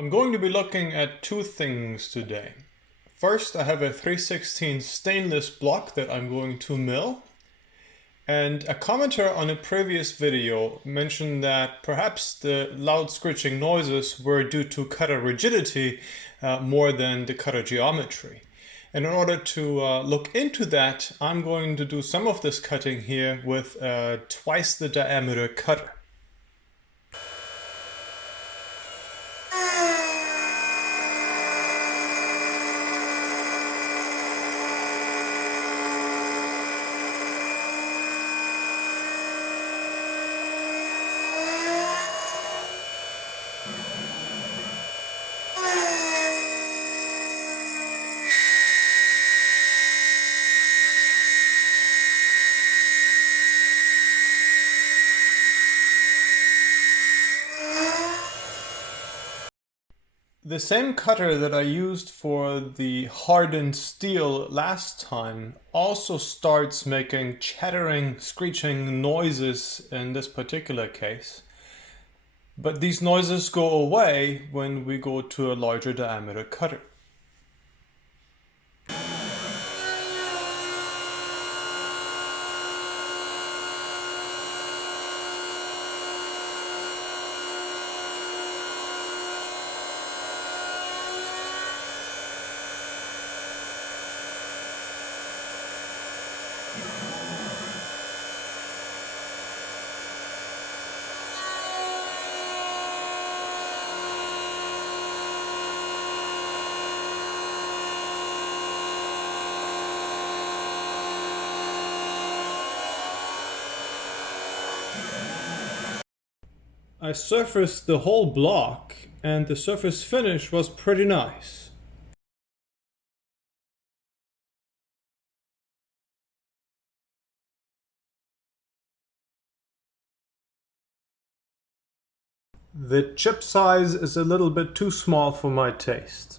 I'm going to be looking at two things today. First, I have a 3/16 stainless block that I'm going to mill. And a commenter on a previous video mentioned that perhaps the loud screeching noises were due to cutter rigidity more than the cutter geometry. And in order to look into that, I'm going to do some of this cutting here with twice the diameter cutter. The same cutter that I used for the hardened steel last time also starts making chattering, screeching noises in this particular case. But these noises go away when we go to a larger diameter cutter. I surfaced the whole block and the surface finish was pretty nice. The chip size is a little bit too small for my taste.